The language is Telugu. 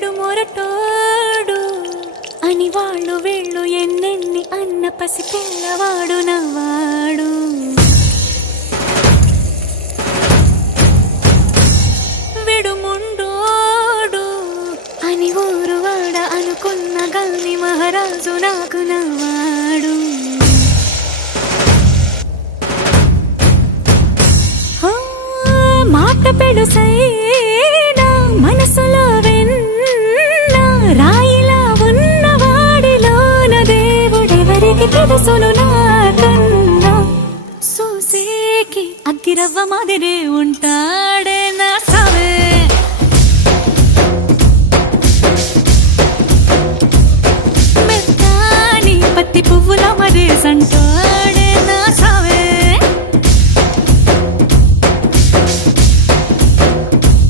విడు మొరటోడు అని వాళ్ళు వీళ్ళు ఎన్నెన్ని అన్న పసి పిల్లవాడు నవ్వాడు. విడు ముండోడు అని ఊరు వాడ అనుకున్న గాని మహారాజు నాకు నవ్వాడు. మాట పెడుసైనా మనసులో వెన్న రాయిలా ఉన్నవాడిలోన దేవుడెవరికి తెలుసును నాకన్నా. సూసేకి అగ్గిరవ్వ మాదిరే ఉంటా